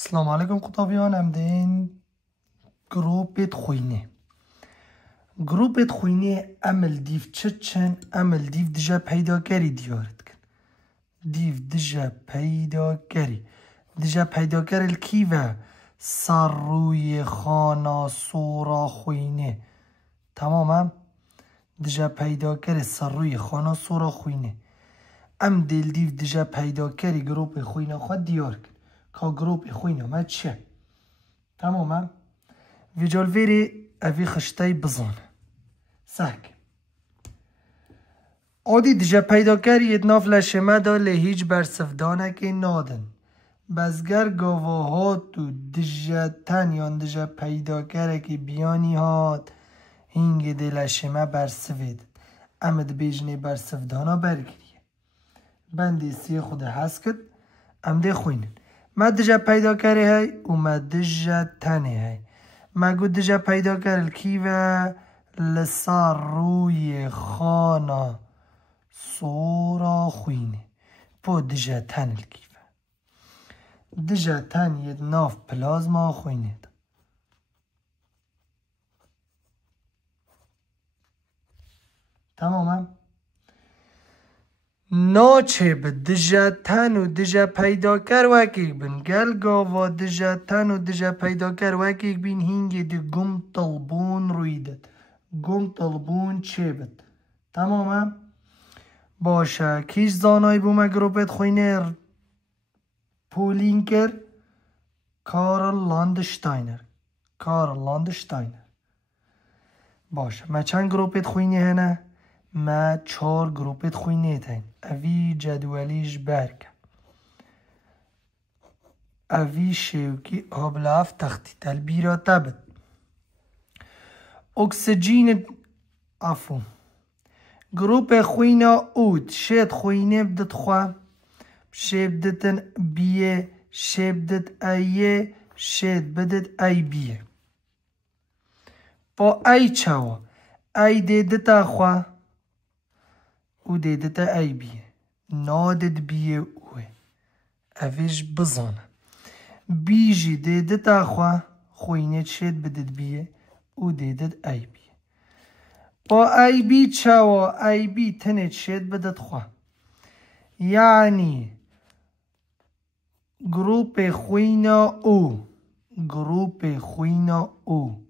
السلام علیکم قطابیان. ام دین گروپت خوینه عمل دیف چن عمل دیف دجا پیدا کری دیارت کن دیف دجا پیدا کری الکی و سر روی خانا سورا خوینه. تمام دجا پیدا کری سر روی خانا سورا خوینه. ام دل دیف دجا پیدا کری گروپ خوینه خود دیار کن که گروپ خوینه ما چه. تمام ویجال ویری اوی خشتای بزن سک آدی دجا پیدا کری اتناف لشمه دا لهیج برسفدانه که نادن بزگر گاواهات و دجا تن یا دجا پیدا کره که بیانی هات هنگ ده لشمه برسفید امد بیجنه برسفدانه برگریه بندی سی خود حس کد ام ده خوینن ما دجا پیدا کری های و ما دجا تنه های ما گو دجا پیدا کری کی و لسار روی خانا سورا خوینه پو دجا تن الکی و دجا تن ید ناف پلازما خوینه دا. تمام ناچه به دجا تن و دجا پیدا کر وکیک بین گل گاوا دجا تن و دجا پیدا کر وکیک بین هنگی دی گم طلبون رویدد گم طلبون چه بد. تمام باشه کیش زانای بومه گروپت خوینه پولینکر کارل لاندشتاینر باشه ما چند گروپت خوینه هنه ما 4 گروپت خوینه تاین اوی جدولیش برک اوی شوکی آبلاف تختی تلبیرا تبد اکسیجین افو گروپ خوینه اود شد خوینه بدت خواه شبدتن بیه شبدت ایه شد بدت ای بیه با ای چوا ای دیدتا خواه او دیدتا ای بیه نادد بیه اوه اویش بزانه بیجی دیدتا خواه خوینه شد بدت بیه او دیدت ای بیه با ای بی چوا ای بی تنت شد بدت خواه یعنی گروپ خوینا او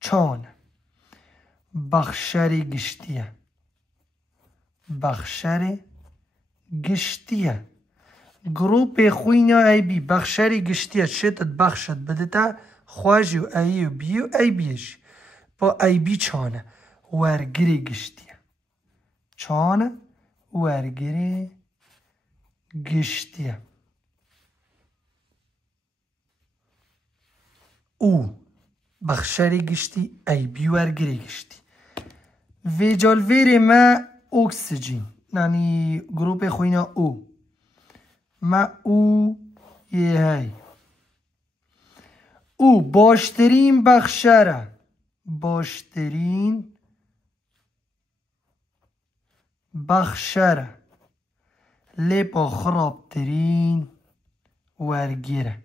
چون بخشر گشتیه گروپ خوینا ای بی بخشر گشتیه شتت بخشت بدتا خواجی و ای و بی و ای بیش با ای بی چانه ورگری گشتیه چانه ورگری گشتیه او بخشری گشتی ای بی ورگری گشتی ویجال ویری ما اکسیجین یعنی گروپ خوینا او ما او یه های او باشترین بخشره لیپا خرابترین ورگیره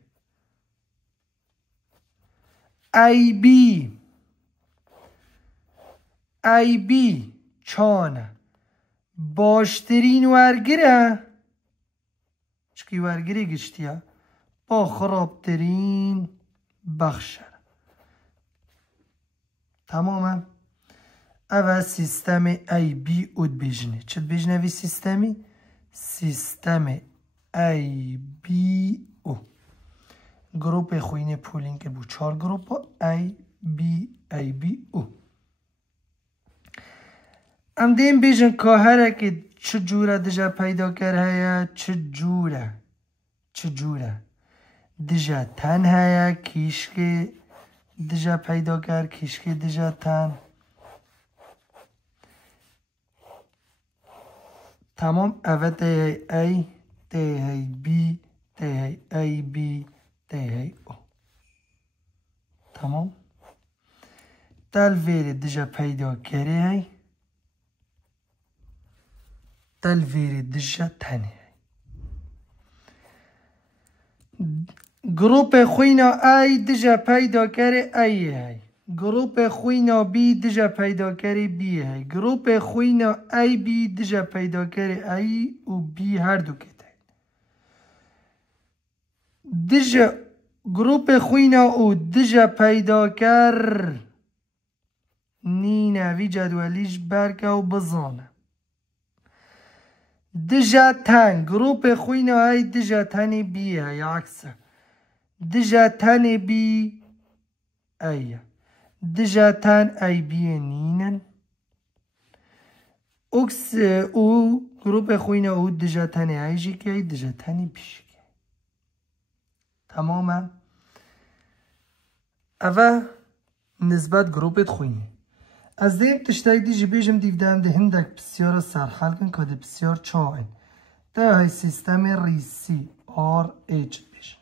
ای بی چانه باشترین ورگیره چکی ورگیره گشتیه با خرابترین بخشره. تمام اوه سیستم ای بی اود بیجنه چد بیجنه وی سیستم ای بی او گروپ خوینه پولینگ که بو 4 گروپ ای بی او ام دیم بیجن که هره که چجوره دجا پیدا کرده چجوره دجا تن هیا کیش که دجا پیدا کرد کیش که دجا تن. تمام اوه ته ای ته بی ته ای بی ته او. تمام تل ویری دجا پیدا کرده تل ویری دجا تنه گروپ خوینا ای دجا پیدا کری ای هی گروپ خوینا بی دجا پیدا کری بی هی گروپ خوینا ای بی دجا پیدا کری ای و بی هر دو کته دجا گروپ خوینا او دجا پیدا کر نینه وی جدولیش برکه و بزانه دجا تن گروپ خوینا ای دجا تنی بی هی عکسه دجا تن بی ای دجا تن ای بی نینن اکس او گروپ خوینا او دجا تن ای جی که ای دجا تنی بیش که تماما اوه نسبت گروپت خوینه از دیم تشتاک دی جبیجم دیودم ده هندک بسیار سرحال کن که ده بسیار چاین ده های سیستم ریسی آر ایچ بیشن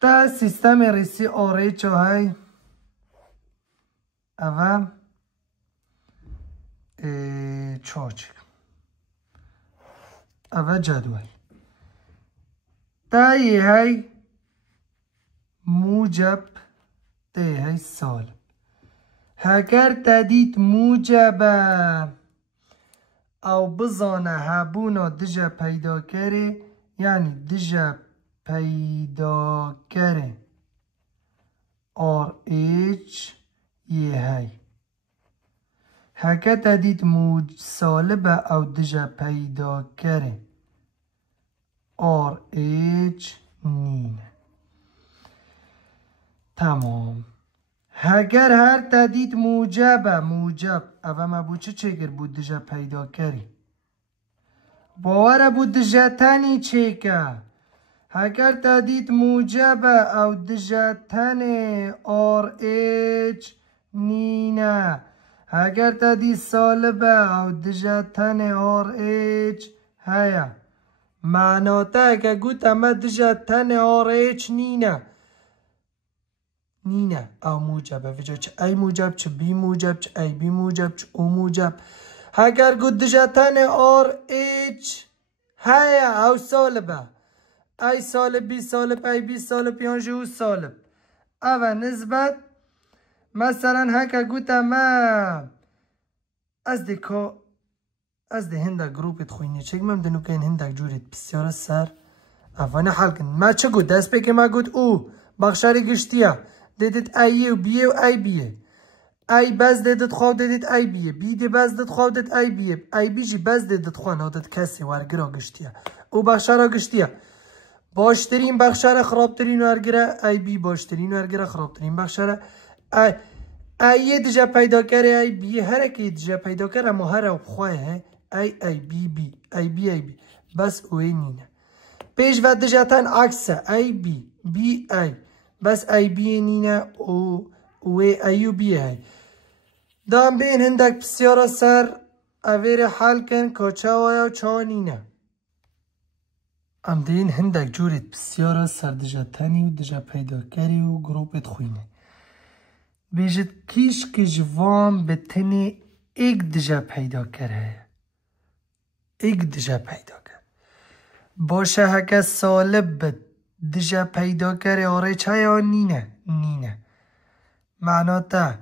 ده سیستم ریسی آر ایچ های اوه چاچک اوه جدول ده یه های موجب ده های سالب هگر تدید موجبه او بزانه هبونا دجا پیدا کره یعنی دجا پیدا کره آر ایچ یه های هکه تدید موج سالبه او دجا پیدا کره آر ایچ نینه تمام هگر هر تدید موجبه موجب اوه ما بود چه گر بود دجا پیدا کری باوره بود دجا تنی چه که هگر تدید موجبه او دجا تن آر ایچ نینه هگر تدید سالبه او دجا تن آر ایچ هیا معناته که گوت اما دجا تن آر ایچ نینه نینه او موجبه وجا چه ای موجب چه بی موجب چه ای بی موجب چه او موجب هگر گود دجا تن آر ایچ هیا او سالبه ای سالب بی سالب ای بی سالب یانجه او سالب او نسبت مثلا هکا گوتا ما از ده هندک گروپت خوینی چک مم دنو که این هندک جورید بسیار سر اوانه حل کن ما چه گود دست بکه ما گود او بخشاری گشتیه دیدت ایه و بیه و ای بیه ای بز دیدت خواه دیدت ای بیه بی دی بز دیدت خواه دیدت ای بیه ای بی جی بز دیدت خواه نادت کسی ورگرا گشتیه او بخشارا گشتیه باشترین بخشار خرابترین ورگره ای بی باشترین ورگره خرابترین بخشار ای دجا پیدا کره ای بی هر که دجا پیدا کره اما هر او خواه ای بی بی ای بی ای بی بس اوی نینه پیش و دجا تن عکسه ای بی بی ای بس ای بی نینه اوی ایو بی ای دام بین هندک بسیارا سر اویر حل کن که چه وایا چه نینه ام دین هندک جورت بسیارا سر دجا تنی و دجا پیدا کری و گروپت خوینه بیجت کیش که جوان به تنی ایک دجا پیدا کره ایک دجا پیدا کره باشه هکه سالب به دجا پیدا کره آره چه یا نینه نینه معنا تا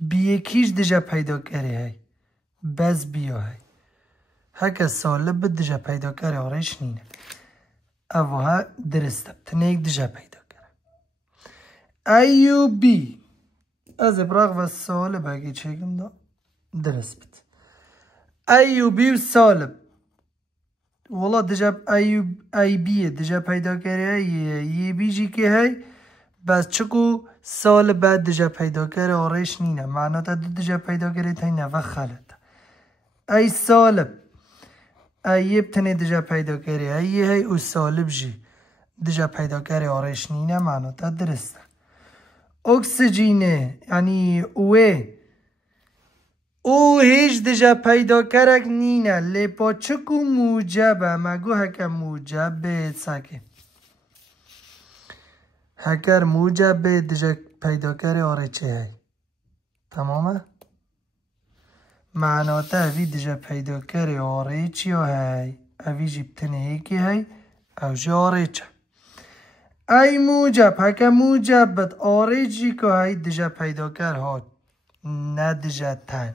بیه کیش دجا پیدا کره هی بز بیا هی هکه سالب به دجا پیدا کره آرهش نینه اوها درسته بتنه ایک دجا پیدا کره ایو بی از ابراغ و سالب اگه چکم دا درست بید ایو بی و سالب والله دجا ای بیه دجا پیدا کره یه بیجی که هی بس چکو سال بعد دجا پیدا کره آرش نینه معنا تا دجا پیدا کره تا نوه خلط ای سالب ای بتنه دجا پیدا کره ای هی او سالب جی دجا پیدا کره آرش نینه معنا تا درسته اکسیژینه یعنی او هیچ دجا پیدا کرک نینه لیپا چکو موجبه مگو هکه موجبه ساکه هکر موجبه دجا پیدا کره آره چه هی تمامه معناته اوی دجا پیدا کره آره چی هی اوی جیبتنه هیکی هی او جی آریچه ای موجب هکه موجب بد آریجی که های دجا پیدا کر هات نه دجا تن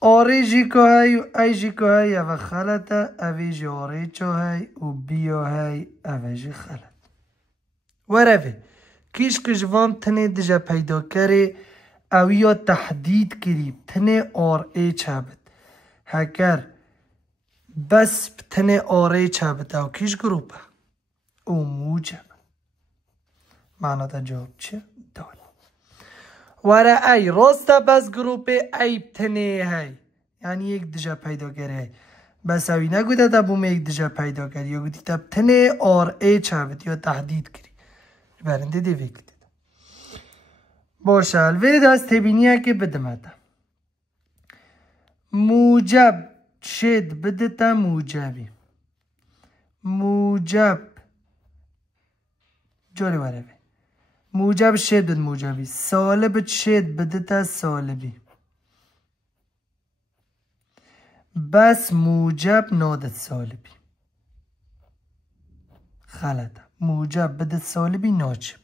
آریجی که های ای جی که های او خلطه اوی جی آریچه های و بیا های اوی جی خلط وروی کیش کجوام تنه دجا پیدا کره او یا تحدید کری تنه آریچه بد هکر بس تنه آریچه بد او کیش گروپه او موجب معنی دا جواب چه؟ دال وره ای راسته بس گروپ ای بتنه های یعنی یک دجا پیدا کره بس اوی نگوده تا بوم یک دجا پیدا کری یا گودی تا بتنه آر ای چه بد یا تحدید کری برنده دیوی کده باشه الوی دست تبینیه که بدمه تا موجب شد بده تا موجبی موجب جوری وره بی موجب شد بد موجبی سالب شد بده تا سالبی بس موجب نادت سالبی غلطه موجب بده سالبی ناچب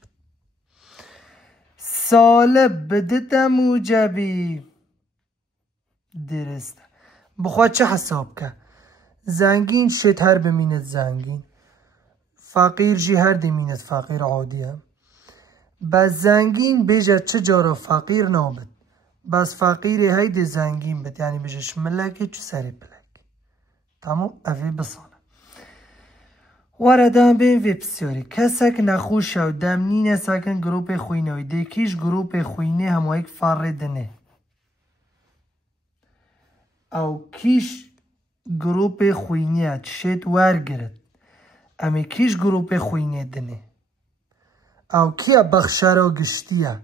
سالب بده تا موجبی درسته بخواه چه حساب که زنگین شد هر بمینت زنگین فقیر جی هر دمینت فقیر عادی هم بس زنگین بیجه چه جارا فقیر نابد بس فقیر هید زنگین بد یعنی بیجش ملکه چو سری پلک تمام اوی بسانه وردان بین وی بسیاری کسک نخوش و دمنین ساکن گروپ خوینه وی دیکیش گروپ خوینه همو ایک فردنه او کیش گروپ خوینه چشت ورگرد امی کیش گروپ خوینه دنه او کیا بخشرا گشتیه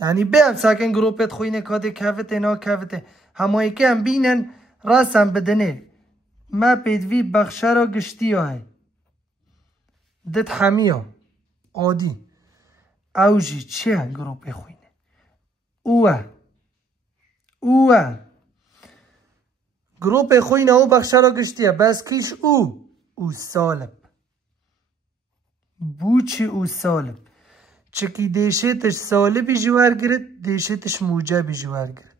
یعنی بیم ساکن گروپت خوینه کاده کفته نا کفته همایی که هم بینن راسم بدنه ما پیدوی بخشرا گشتیه های دت حمیه عادی او جی چه گروپ خوینه اوه گروپ خوینه او بخشرا گشتیه بس کیش او سالب بو چی او سالب چکی دیشتش سالبی جوار گرد دیشتش موجبی جوار گرد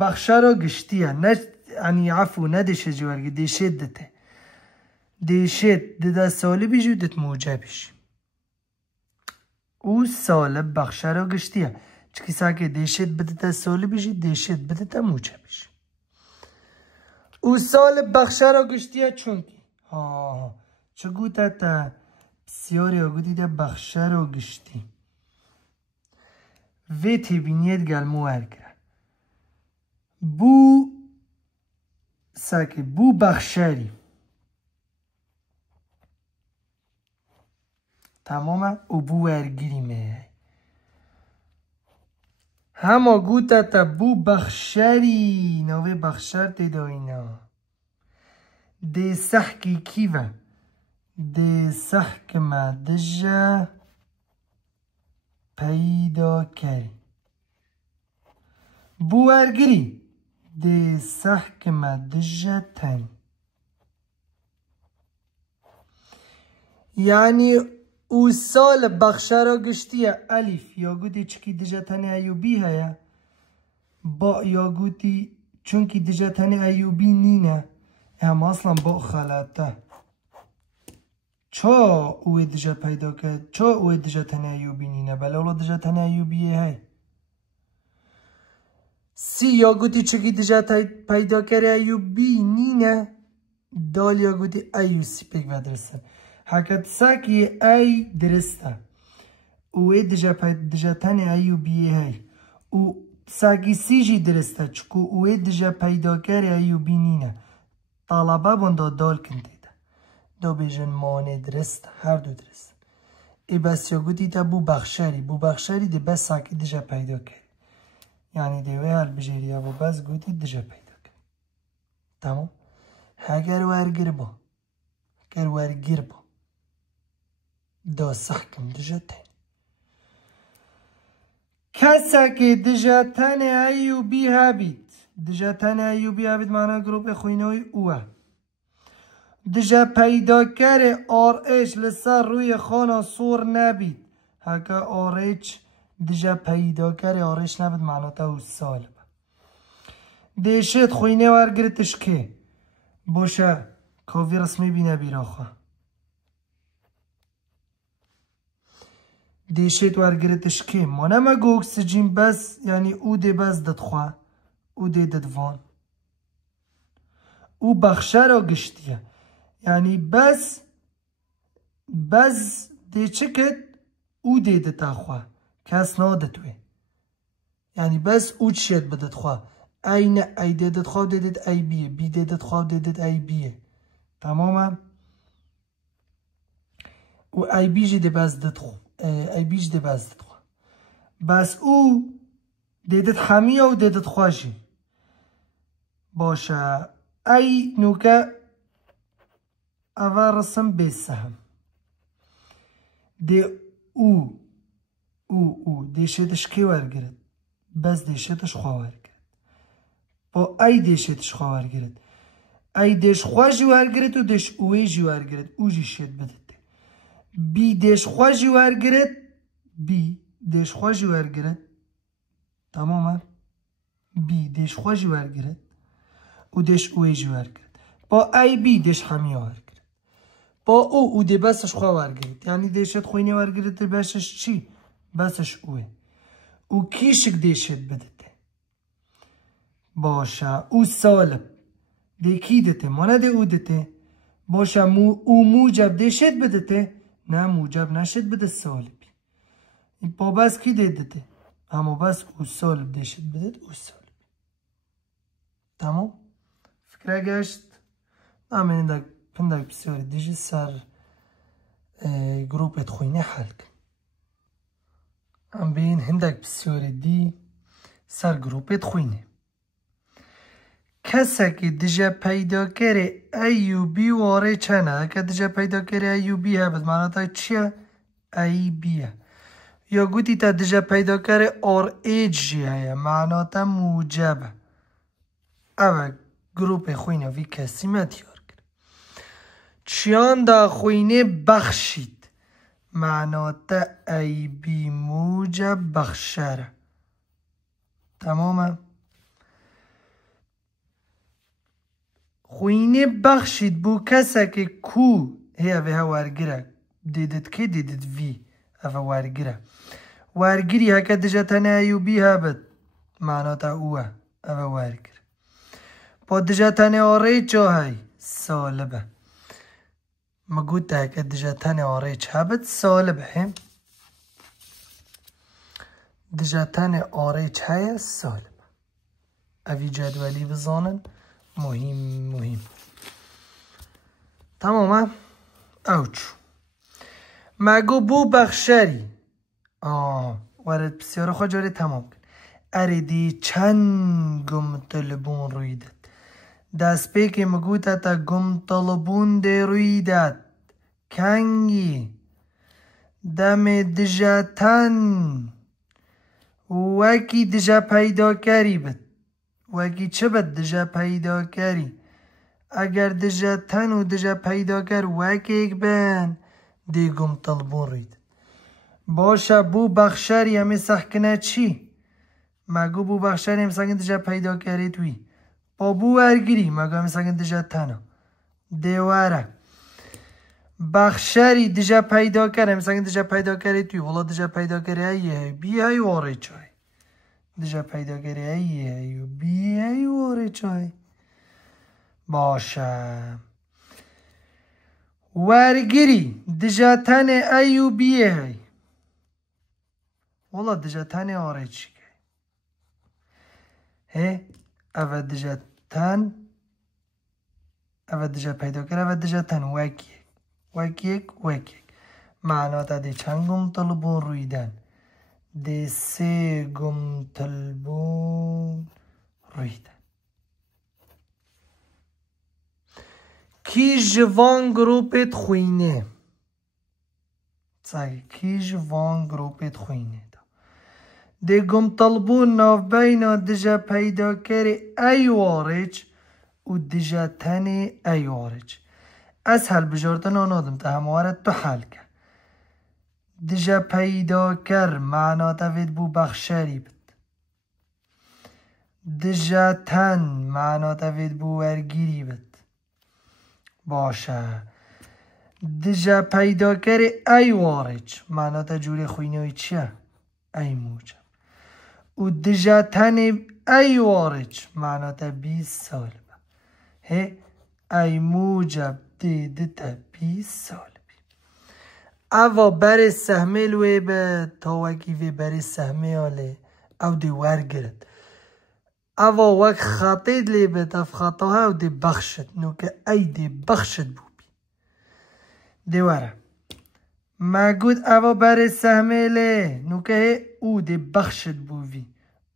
بخشرا گشتیه نه یعنی عفو نه دیشه جوار گرد دیشت دته دیشت دده سالبی جو دت موجبیش او سالب بخشرا گشتیه چکی ساکه دیشت بدته سالبی جو دیشت بدته موجبیش او سالب بخشرا گشتیه چونکی چه گوته تا بسیاری گوتی تا بخشرا گشتی وی تبینیت گلمو ارگره بو ساکه بو بخشری تمامه او بو ارگیریمه همه گوته تا بو بخشری نوی بخشر تیدا اینا دی سحکی کیوه دی سحک ما دجا پیدا کری بو ارگری دی سحک ما دجا تن یعنی او سال بخشرا گشتیه الف یا گوتی چکی دجا تن ایوبی هیا با یا گوتی چونکی دجا تن ایوبی نینه هم اصلا با خلاته چا اوی دجا پیدا کرد چا اوی دجا تن ایوبی نینه بله اولا دجا تن ایوبیه های سی یا گوتی چکی دجا پیدا کرد ایوبی نینه دال یا گوتی ایو سی پیک و درسته حکت ساکی ای درسته اوی دجا تن ایوبیه های او ساکی سی جی درسته چکو اوی دجا پیدا کرد ایوبی نینه طالبه بنده دال کنده دو بیجن مانه درست هر دو درست ای بس یا گوتی تا بو بخشری دی بس ساکی دجا پیدا کرد یعنی دیوه هر بجری بو بس گوتی دجا پیدا کرد تمام هگر ورگر با دا سحکم دجا تن کسا که دجا تن ایو بی هبید دجا تن ایوبی هبید معنی گروپ خوینوی اوه دجا پیداکر آرش لسر روی خانا سور نبید هکا آرش دجا پیداکر آرش نبید معنی تا او سال دیشت خوینه ورگرتش که باشه کاوی رسمی بینه بیراخه دیشت ورگرتش که ما نمگو اکسیجین بس یعنی او دی بس ددخواه او دی ددوان او بخشه را گشتیه یعنی بس دی چکت او دی دتاخواه کس نادتوه یعنی بس او چید بددخواه ای نه ای دیدت خواه دیدت ای بیه بی دیدت خواه دیدت ای بیه تماما و ای بیجی دی بس ددخو ای بیج دی بس ددخو بس او دیدت حمیه و دیدت خواهشی باشه ای نوکه اول رسم بیسهم دی او دیشتش کی ورگرد بس دیشتش خواه ورگرد با ای دیشتش خواه ورگرد ای دیش خواه جی ورگرد و دیش اوی جی ورگرد او جی شد بدده بی دیش خواه جی ورگرد بی دیش خواه جی ورگرد تماما بی دیش خواه جی ورگرد و دیش اوی جی ورگرد با ای بی دیش همی ورگرد با او دی بسش خواه ورگرد یعنی دیشت خوینه ورگرد دی بسش چی؟ بسش اوه او کیشک دیشت بدده باشه او سالب دی کی دته مانه دی او دته باشه او موجب دیشت بدته نه موجب نشد بده سالبی با بس کی دیدته اما بس او سالب دیشت بدت او سالب تمام فکره گشت نامین پندک بسیاری دیجی سر گروپت خوینه حل کن ام بین هندک بسیاری دی سر گروپت خوینه کسی که دجا پیدا کره ایوبی واره چنه که دجا پیدا کره ایوبی هبت معنی تا چیه؟ ای بیه یا گوتی تا دجا پیدا کره آر ایج جیه معنی تا موجبه اوه گروپ خوینه وی کسی متیار کرد چیان دا خوینه بخشید معنی تا ای بی موجب بخشره تمامه خوینه بخشید بو کسا که کو هیا وی ها ورگره دیدت که دیدت وی اوه ورگره ورگری هکا دجا تنه ایوبی هبت معنی تا اوه اوه ورگره با دجا تنه آره چا های سالبه مگود تا هکا دجا تنه آره چا هبت سالبه هم دجا تنه آره چا های سالبه اوی جدولی بزانن مهم تمام اوچ مگو بو بخشری وارد بسیار خواه جاری تمام کن اریدی چند گم طلبون روی داد دست پیک مگو تا گم طلبون دی روی داد کنگی دم دجا تن وکی دجا پیدا کری بد وکی چه بد دجا پیدا کری اگر دجا تن و دجا پیدا کر وکی ایک بین دیگم طلبون رید باشه بو بخشری همی سحکنه چی؟ مگو بو بخشری همی سحکن دجا پیدا کری توی با بو ورگیری مگو همی سحکن دجا تنه دیواره بخشری دجا پیدا کر همی سحکن دجا پیدا کری توی والا دجا پیدا کری ایه بی های واره چای دجا پیدا کری ایه بی های واره چای باشه ورگیری دجا تنه ایو بیه های والا دجا تنه آره چی که هی اوه دجا تن اوه دجا پیدا کر اوه دجا تن وکی یک معنا تا دی چند گم طلبون رویدن دی سه گم طلبون رویدن کی جوان گروپت خوینه ساگه کی جوان گروپت خوینه دی گم طلبون ناف بینا دجا پیدا کری ای وارج و دجا تنی ای وارج اسهل بجاردن آنادم تا هموارد تو حل کرد دجا پیدا کر معنا تفید بو بخشری بد دجا تن معنا تفید بو ورگیری بد باشه دجا پیدا کری ای وارج معنا تا جوری خوینوی چیه؟ ای موجب و دجا تنی ای وارج معنا تا 20 سال با هی ای موجب دیده تا 20 سال بی اوا بر سهمه لوی به تاوکی وی بر سهمه آله او دی ورگرد اوا وک خاطید لی به تف خطاها او دی بخشد نو که ای دی بخشد بو بی دی وره ما گود اوا بر سهمه لی نو که او دی بخشد بو وی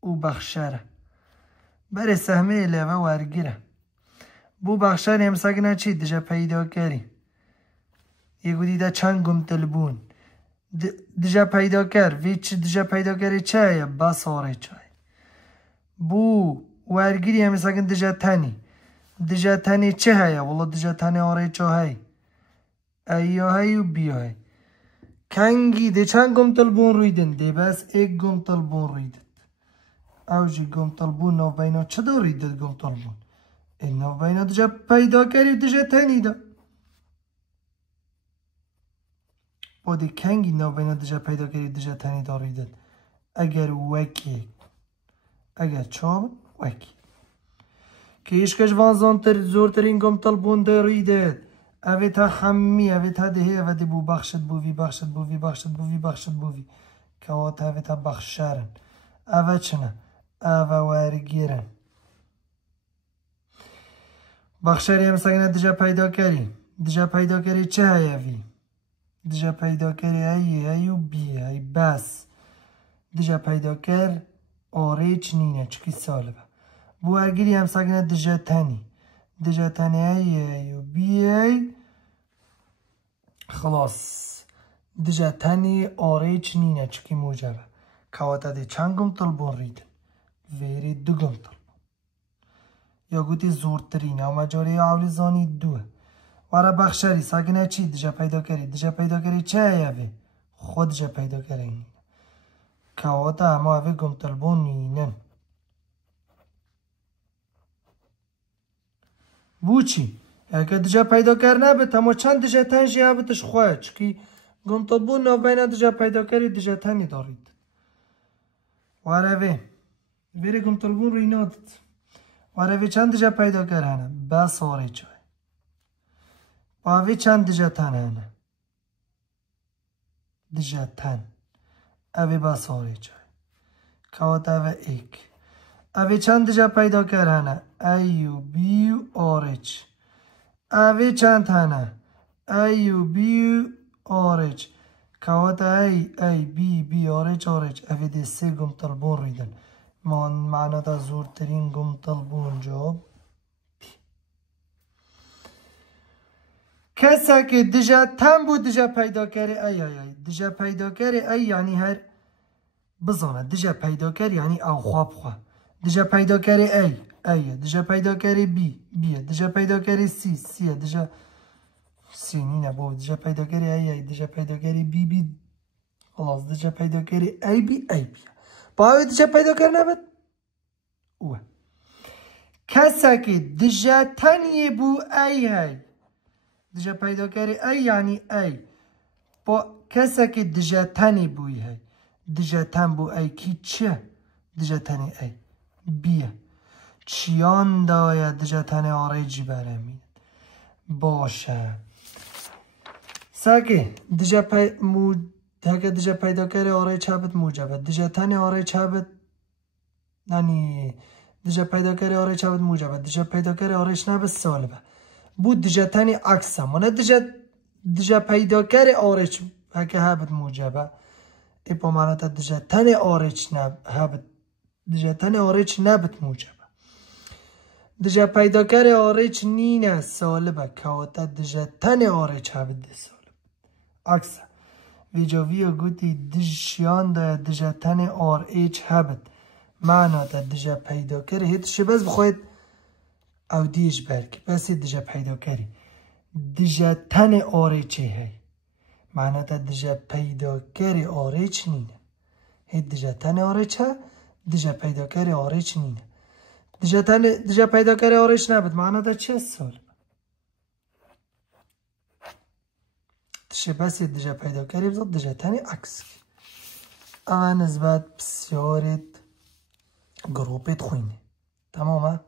او بخشره بر سهمه لی و ورگره بو بخشر هم سگنه چی دجا پیدا کری یه گودی دا چند گم تلبون دجا پیدا کر وی چی دجا پیدا کری چه بس آره چه بو ورگیری هم سگن دجا تنی چه هیا والله دجا تنی آره چه هی ایا هی و بیا هی کنگی ده چند گم تلبون رویدن ده بس ایک گم تلبون رویدن او جی گم تلبون نو بینا چه دا رویدن گم تلبون این نو بینا دجا پیدا کری دجا تنی دا با ده کنگی نو بینا دجا پیدا کری دجا تنی دا رویدن اگر وکی اگر چاب وکی که ایشکش وان زورترین گم تلبون ده رویدن اوه تا حمی اوه تا دهی اوه ده بو بخشد بووی بخشد بووی بخشد بووی بخشد بووی که اوه تا بخشرن اوه چنه اوه ورگیرن بخشری هم سگنه دجا پیدا کری چه هیوی دجا پیدا کری ایو بی ای بس دجا پیدا کر آریچ نینه چکی ساله با بو ورگیری هم سگنه دجا تنی ایو بی ای خلاص دجا تنی آریچ نینه چکی موجبه کواتا ده چند گم تلبون ریدن ویری دو گم تلبون یا گوتی زورترین او مجاری اولی زانی دوه وارا بخشری ساگنه چی دجا پیدا کری چه ایوه خود دجا پیدا کری کواتا اما اوه گم تلبون نینن بو چی؟ اگه دجا پیدا کر نبت اما چند دجا تنجی هبتش خواه چکی گم تلبون نو بین دجا پیدا کری دجا تنی دارید واره ویره گم تلبون روی نادد واره چند دجا پیدا کر هنه بس آره چای باوی چند دجا تن هنه دجا تن اوی بس آره چای کهات اوه ایک اوی چند دجا پیدا کر هنه ایو بیو آرچ اوی چند هنه ایو بیو آرچ کهات ای بی آرچ اوی ده سه گم تلبون ریدن معنا دا زورترین گم تلبون جواب کسا که دجا تن بود دجا پیدا کری ای دجا پیدا کری ای یعنی هر بزانه دجا پیدا کری یعنی او خواب دجا پیدا کری ای دجا پیدا کری بیه دجا پیدا کری سیه دجا سی نینه با دجا پیدا کری ای دجا پیدا کری بی خلاص دجا پیدا کری ای بی با اوی دجا پیدا کر نبود اوه کسا که دجا تنی بو ای دجا پیدا کری ای یعنی ای با کسا که دجا تنی بوی دجا تن بو ای کی چه دجا تنی ای بیه چیان دایا دجا تنی آریجی برمید باشه ساکه دجا پیدا کری آره چابت موجبه دجا تنی آره چابت یعنی دجا پیدا کری آره چابت موجبه دجا پیدا کری آرهش نبت سالبه بود دجا تنی عکسه منه دجا پیدا کری آرهش هکه هبت موجبه ای پا معنی تا دجا تنی آرهش نبت موجبه دجا پیدا کری آرهش نینه سالبه که تا دجا تنی آرهش هبت ده سالبه عکسه ویجاوی گوتی دژیان دا دژا تن آر ایچ هبت معنا دا دژا پیدا کری هیتش بس بخواید او دیش برکی بس دژا پیدا کری دژا تن آر ایچ هی معنا دا دژا پیدا کری آر ایچ نینه هیت دژا تن آر ایچ ها دژا پیدا کری آر ایچ نینه دژا پیدا کری آر ایچ نبت معنا دا چه سال تشه بس دژا پیدا کری بزاد دژا تن عکس اما نسبت بسیارت گروپت خوینه تمامه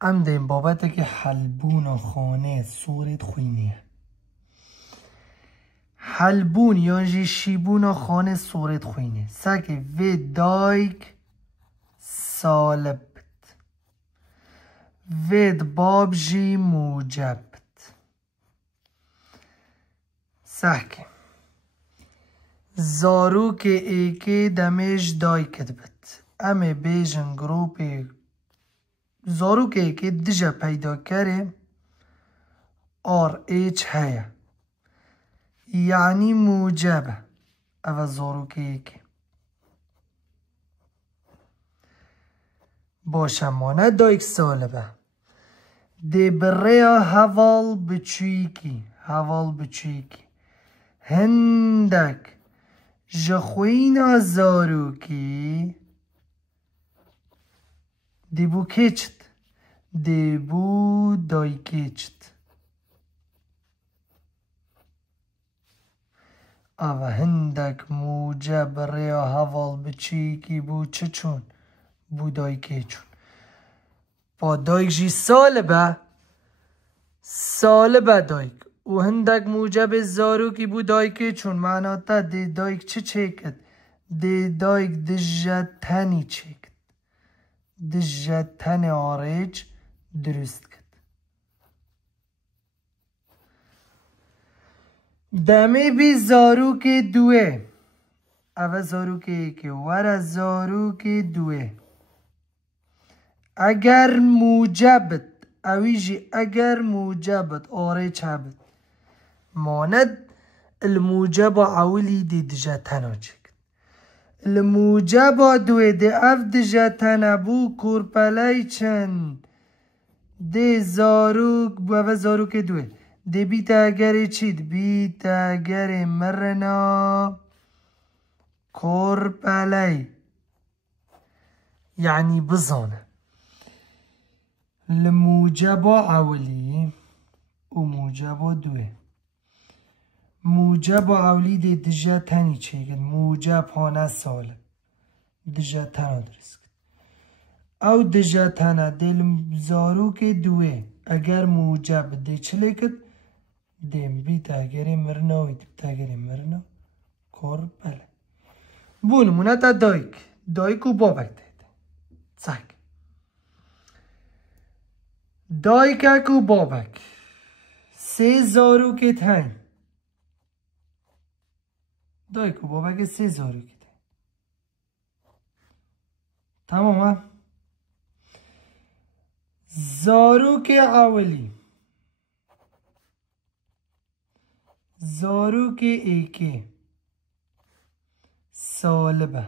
ام دیم بابته که حلبون خانه صورت خوینه حلبون یا جی شیبون خانه صورت خوینه ساکه و دایک سالب وید باب جی موجب ساکه زاروک ایکی دمیش دای کدبت امه بیجن گروپ زاروک ایکی دجا پیدا کره آر ایچ هیا یعنی موجبه او زاروک ایکی باشمانه دایک سالبه دی بریا حوال بچویکی هندک جخوینا زاروکی دیبو کچت دیبو دای کچت او هندک موجب ریا حوال بچیکی بو چچون بو دای کچون با دایک جی سالبه دایک و هندک موجب زاروکی بو دایک چون معنا تا دی دایک چه چکد دی دایک دژا تنی چکد دژا تن آریج درست کد دمی بی زاروک دوه او زاروک ایکی ور زاروک دوه اگر موجبت اویجی اگر موجبت آریج هبت ماند الموجب عولی دی دجا تنا چکد الموجب دوی دی اف دجا تنا بو کورپلی چند دی زاروک بو اف زاروک دوی دی بیت اگر چید بیت اگر مرنا کورپلی یعنی بزانه الموجب عولی و موجب دوی موجب عولی دی دجا تنی چیگن موجب هانه ساله دجا تنا درست کن او دجا تنا دل زاروک دوه اگر موجب دی چلی کد دیم بیت اگری مرنا و بیت اگری مرنا کار بله بونمونه تا دایک و بابک دیده سک دایک و بابک سه زاروک تن دایک و بابک سه زاروک ده تمام زاروک اولی زاروک ایکی سالبه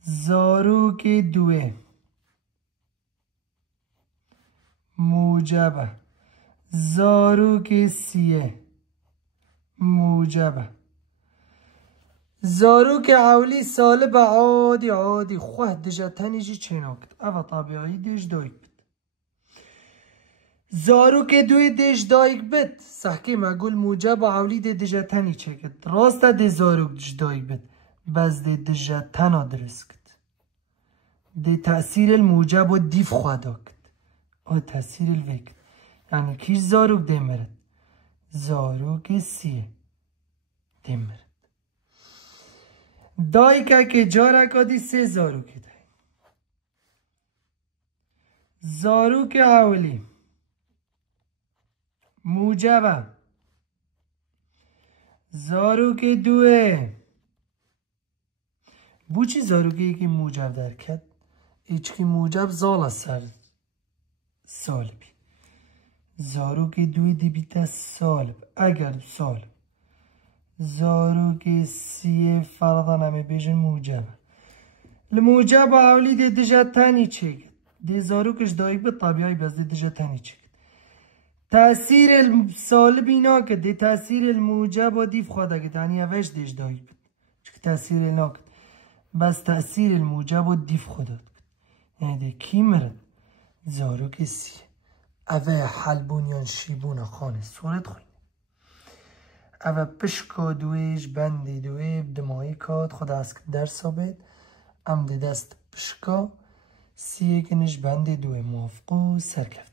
زاروک دوه موجبه زاروک سیه موجبه زاروک اولی سالب عادی خواه دجا تنیجی چناکت اوه طبیعی دیش دایک بید زاروک دوی دیش دایک بید سحکی مگول موجب اولی دی دجا تنی چکت راست دی زاروک دیش دایک بید بس دی دجا تنا درست کد دی تأثیر الموجب و دیف خواه داکت او تأثیر الوکت یعنی کیش زاروک دی مرد زاروک سیه دی مرد دایکه که جارکا دی سه زاروکی دی زاروک اولی موجبه زاروک دوه بو چی زاروکی که موجب در کد ایچ که موجب زال سر سال بی زاروک دوی دی بیتا سالب اگر سالب زاروک سی فرضا نمی بیجن موجب الموجب اولی دی دجا تانی چکد دی زاروکش دایک به طبیعی بس دی دجا تانی چکد تأثیر السالب اینا که دی تأثیر الموجب و دیف خواده که تانی اوش دیش دایک بید چک تأثیر اینا که بس تأثیر الموجب و دیف خواده که یعنی دی کی مرد زاروک سی اوه حلبون یا شیبون خانه صورت خوین اوه پشکا دویش بندی دوی بدمایی کاد خود از که در ثابت ام دی دست پشکا سیه کنش بندی دوی موافقو سرکفت